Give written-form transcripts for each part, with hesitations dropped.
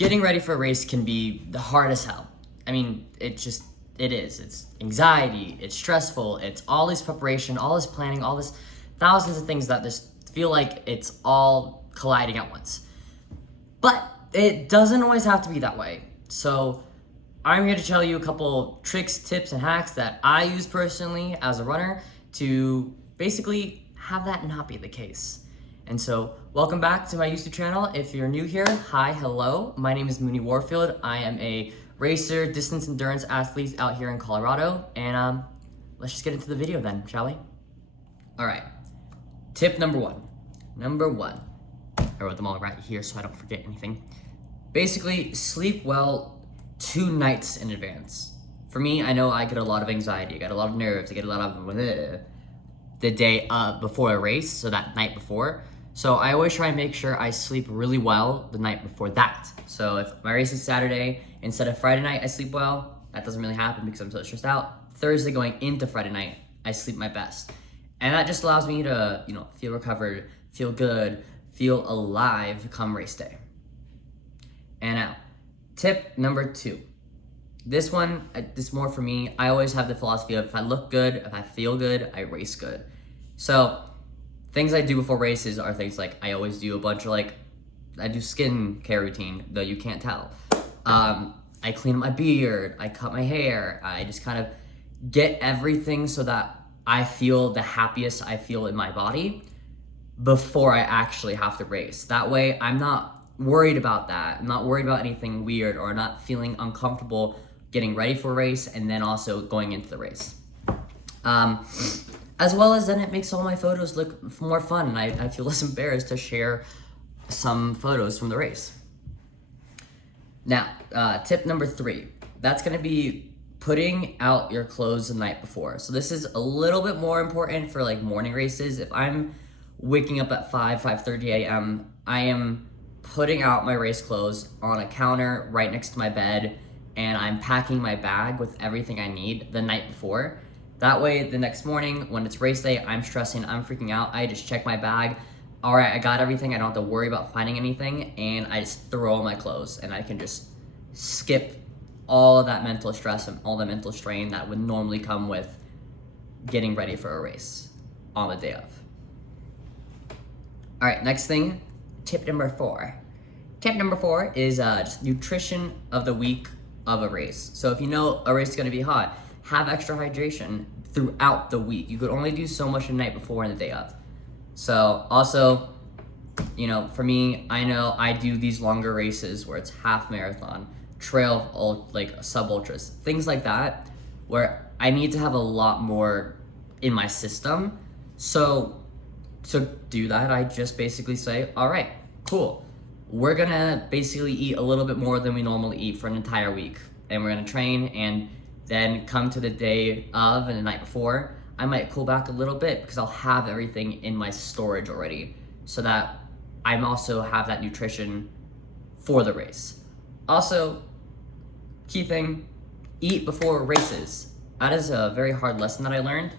Getting ready for a race can be the hardest hell. I mean, it is. It's anxiety, it's stressful, it's all this preparation, all this planning, all this thousands of things that just feel like it's all colliding at once. But it doesn't always have to be that way. So I'm here to tell you a couple tricks, tips, and hacks that I use personally as a runner to basically have that not be the case. And so, welcome back to my YouTube channel. If you're new here, hi, hello. My name is Mooney Warfield. I am a racer, distance endurance athlete out here in Colorado. And let's just get into the video then, shall we? All right, tip number one. I wrote them all right here so I don't forget anything. Basically, sleep well 2 nights in advance. For me, I know I get a lot of anxiety, I get a lot of nerves, I get a lot of the day before a race, so that night before. So I always try and make sure I sleep really well the night before that. So if my race is Saturday, instead of Friday night, I sleep well. That doesn't really happen because I'm so stressed out. Thursday going into Friday night, I sleep my best. And that just allows me to, feel recovered, feel good, feel alive come race day. And now, tip number 2. This one, this more for me. I always have the philosophy of if I look good, if I feel good, I race good. So things I do before races are things like I always do a bunch of I do skin care routine, though you can't tell. I clean up my beard, I cut my hair, I just kind of get everything so that I feel the happiest I feel in my body before I actually have to race. That way I'm not worried about that. I'm not worried about anything weird or not feeling uncomfortable getting ready for a race and then also going into the race. As well as then it makes all my photos look more fun and I feel less embarrassed to share some photos from the race. Now, tip number 3, that's gonna be putting out your clothes the night before. So this is a little bit more important for morning races. If I'm waking up at 5:30 a.m., I am putting out my race clothes on a counter right next to my bed, and I'm packing my bag with everything I need the night before. That way, the next morning, when it's race day, I'm stressing, I'm freaking out, I just check my bag. All right, I got everything, I don't have to worry about finding anything, and I just throw all my clothes, and I can just skip all of that mental stress and all the mental strain that would normally come with getting ready for a race on the day of. All right, next thing, tip number 4. Tip number 4 is just nutrition of the week of a race. So if you know a race is gonna be hot, have extra hydration throughout the week. You could only do so much the night before and the day of. So also, for me, I know I do these longer races where it's half marathon, trail, sub ultras, things like that, where I need to have a lot more in my system. So to do that, I just basically say, all right, cool. We're gonna basically eat a little bit more than we normally eat for an entire week. And we're gonna train, and then come to the day of and the night before, I might cool back a little bit because I'll have everything in my storage already so that I'm also have that nutrition for the race. Also, key thing, eat before races. That is a very hard lesson that I learned.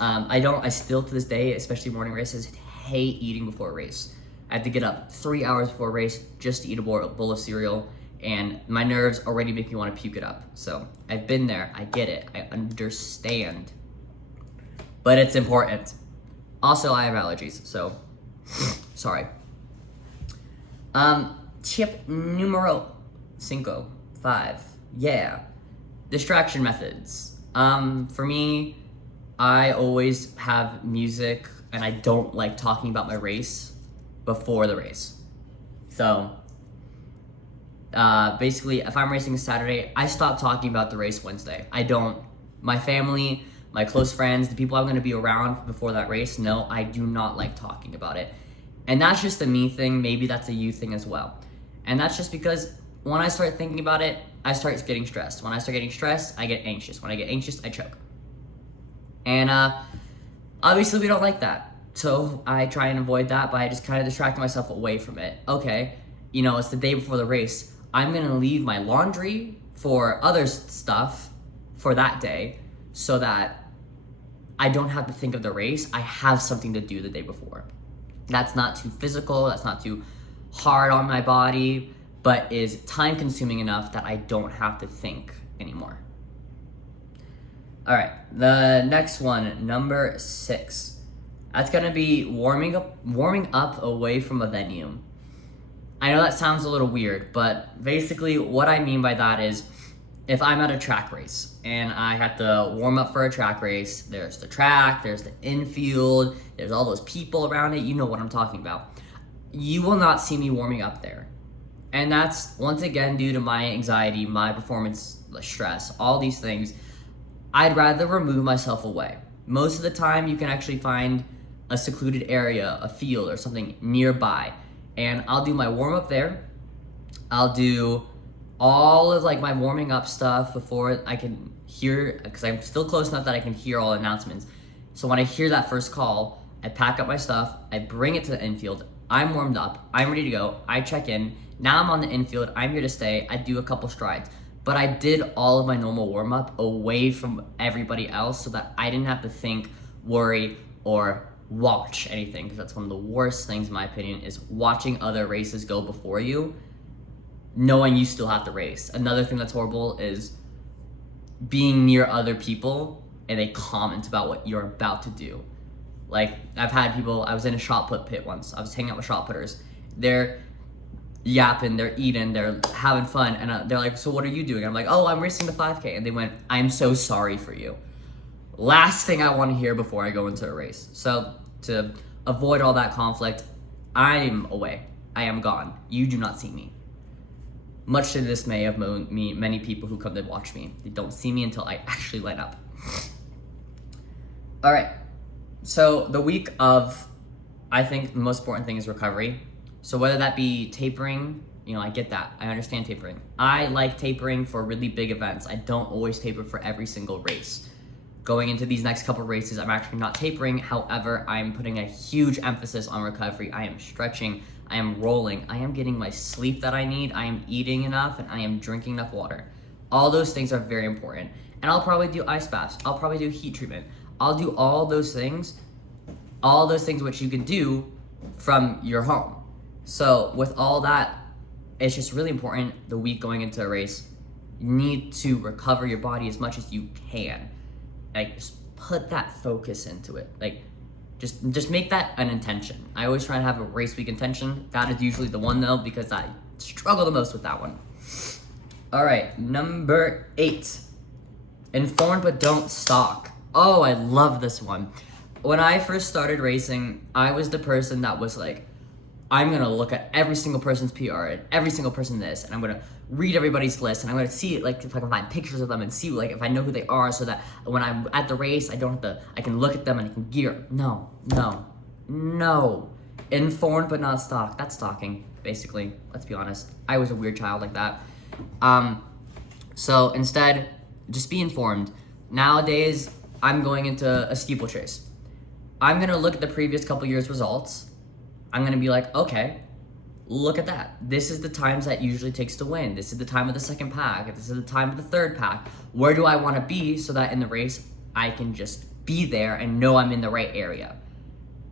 I still to this day, especially morning races, hate eating before a race. I have to get up 3 hours before a race just to eat a bowl of cereal, and my nerves already make me want to puke it up. So I've been there, I get it, I understand. But it's important. Also, I have allergies, so sorry. Tip numero 5. Yeah. Distraction methods. For me, I always have music, and I don't like talking about my race before the race. So basically, if I'm racing Saturday, I stop talking about the race Wednesday. I don't. My family, my close friends, the people I'm going to be around before that race, no, I do not like talking about it. And that's just a me thing. Maybe that's a you thing as well. And that's just because when I start thinking about it, I start getting stressed. When I start getting stressed, I get anxious. When I get anxious, I choke. And obviously we don't like that. So I try and avoid that by just kind of distracting myself away from it. Okay, it's the day before the race. I'm going to leave my laundry for other stuff for that day so that I don't have to think of the race. I have something to do the day before. That's not too physical. That's not too hard on my body. but is time consuming enough that I don't have to think anymore. All right, the next one, number 6. That's gonna be warming up away from a venue. I know that sounds a little weird, but basically what I mean by that is if I'm at a track race and I have to warm up for a track race, there's the track, there's the infield, there's all those people around it, you know what I'm talking about. You will not see me warming up there. And that's once again due to my anxiety, my performance stress, all these things. I'd rather remove myself away. Most of the time you can actually find a secluded area, a field or something nearby, and I'll do my warm up there. I'll do all of like my warming up stuff before I can hear, because I'm still close enough that I can hear all announcements. So when I hear that first call, I pack up my stuff, I bring it to the infield, I'm warmed up, I'm ready to go, I check in, now I'm on the infield, I'm here to stay, I do a couple strides. But I did all of my normal warm up away from everybody else so that I didn't have to think, worry, or watch anything, because that's one of the worst things in my opinion, is watching other races go before you, knowing you still have to race. Another thing that's horrible is being near other people and they comment about what you're about to do. Like, I've had people, I was in a shot put pit once, I was hanging out with shot putters, they're yapping, they're eating, they're having fun, and they're like, so what are you doing? And I'm like, oh, I'm racing the 5K, and they went, I'm so sorry for you. Last thing I want to hear before I go into a race. So to avoid all that conflict, I'm away, I am gone, you do not see me. Much to the dismay of many people who come to watch me. They don't see me until I actually light up. All right, so the week of, I think the most important thing is recovery. So whether that be tapering, you know, I get that. I understand tapering. I like tapering for really big events. I don't always taper for every single race. Going into these next couple races, I'm actually not tapering. However, I'm putting a huge emphasis on recovery. I am stretching, I am rolling, I am getting my sleep that I need, I am eating enough, and I am drinking enough water. All those things are very important. And I'll probably do ice baths. I'll probably do heat treatment. I'll do all those things which you can do from your home. So with all that, it's just really important the week going into a race, you need to recover your body as much as you can. Like, just put that focus into it. Like, just make that an intention. I always try and have a race week intention. That is usually the one though, because I struggle the most with that one. All right, number 8, inform but don't stalk. Oh, I love this one. When I first started racing, I was the person that was like, I'm gonna look at every single person's PR and every single person this, and I'm gonna read everybody's list, and I'm gonna see like if I can find pictures of them and see like if I know who they are, so that when I'm at the race, I can look at them and I can gear. No. Informed but not stalked. That's stalking, basically. Let's be honest. I was a weird child like that. So instead, just be informed. Nowadays, I'm going into a steeplechase. I'm gonna look at the previous couple years' results. I'm gonna be like, okay, look at that. This is the times that usually takes to win. This is the time of the second pack. This is the time of the third pack. Where do I wanna be so that in the race, I can just be there and know I'm in the right area?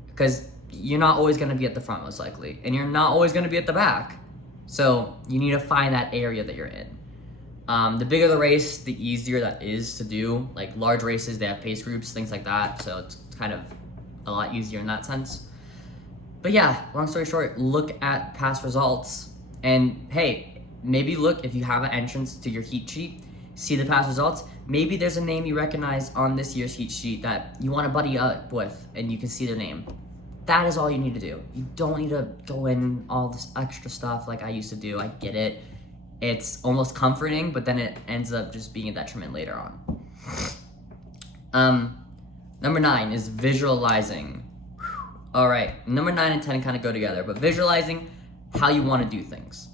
Because you're not always gonna be at the front most likely, and you're not always gonna be at the back. So you need to find that area that you're in. The bigger the race, the easier that is to do. Like large races, they have pace groups, things like that. So it's kind of a lot easier in that sense. But yeah, long story short, look at past results, and hey, maybe look if you have an entrance to your heat sheet, see the past results. Maybe there's a name you recognize on this year's heat sheet that you want to buddy up with, and you can see their name. That is all you need to do. You don't need to go in all this extra stuff like I used to do. I get it. It's almost comforting, but then it ends up just being a detriment later on. Number 9 is visualizing. All right, number 9 and 10 kind of go together, but visualizing how you want to do things.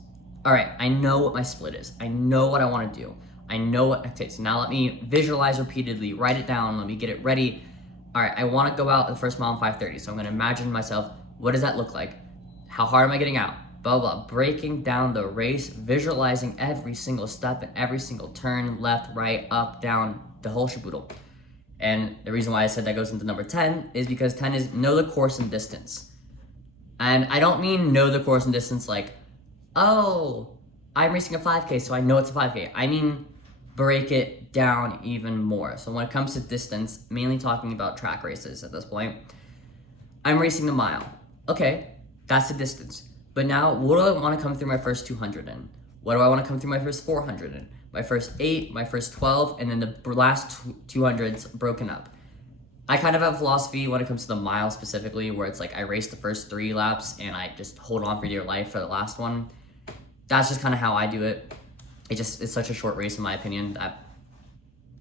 All right, I know what my split is. I know what I want to do. I know what it takes. Now let me visualize repeatedly, write it down, let me get it ready. All right, I want to go out the first mile in 5:30, so I'm going to imagine myself, what does that look like? How hard am I getting out? Blah, blah, breaking down the race, visualizing every single step and every single turn, left, right, up, down, the whole shaboodle. And the reason why I said that goes into number 10 is because 10 is know the course and distance. And I don't mean know the course and distance like, oh, I'm racing a 5K, so I know it's a 5K. I mean, break it down even more. So when it comes to distance, mainly talking about track races at this point, I'm racing the mile. Okay, that's the distance. But now, what do I want to come through my first 200 in? What do I want to come through my first 400 in? My first 8, my first 12, and then the last 200s broken up. I kind of have a philosophy when it comes to the mile specifically, where it's like I race the first 3 laps and I just hold on for dear life for the last one. That's just kind of how I do it. It's such a short race in my opinion.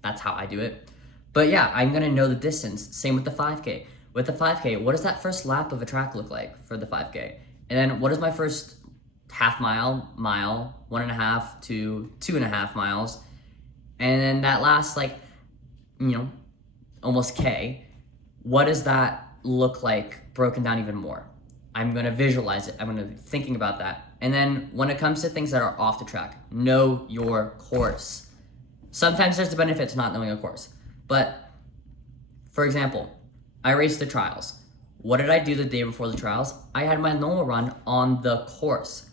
That's how I do it. But yeah, I'm gonna know the distance. Same with the 5K. With the 5K, what does that first lap of a track look like for the 5K? And then what is my first half mile, 1.5 to 2.5 miles? And then that last almost K, what does that look like broken down even more? I'm gonna visualize it. I'm gonna be thinking about that. And then when it comes to things that are off the track, know your course. Sometimes there's the benefit to not knowing a course. But for example, I raced the trials. What did I do the day before the trials? I had my normal run on the course.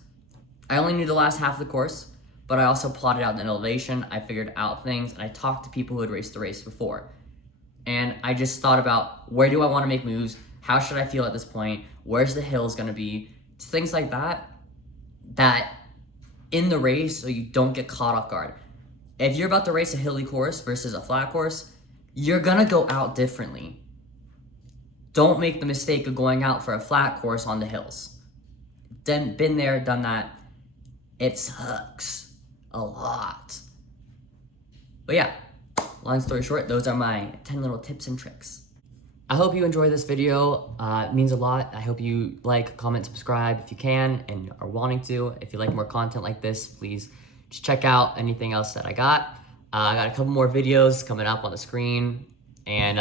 I only knew the last half of the course, but I also plotted out an elevation. I figured out things, and I talked to people who had raced the race before. And I just thought about, where do I want to make moves? How should I feel at this point? Where's the hills gonna be? Things like that in the race, so you don't get caught off guard. If you're about to race a hilly course versus a flat course, you're gonna go out differently. Don't make the mistake of going out for a flat course on the hills. Then been there, done that. It sucks a lot. But yeah, long story short, those are my 10 little tips and tricks. I hope you enjoy this video. It means a lot. I hope you like, comment, subscribe if you can and are wanting to. If you like more content like this, please just check out anything else that I got. I got a couple more videos coming up on the screen. And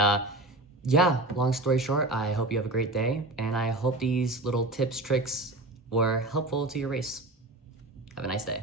yeah, long story short, I hope you have a great day. And I hope these little tips, tricks were helpful to your race. Have a nice day.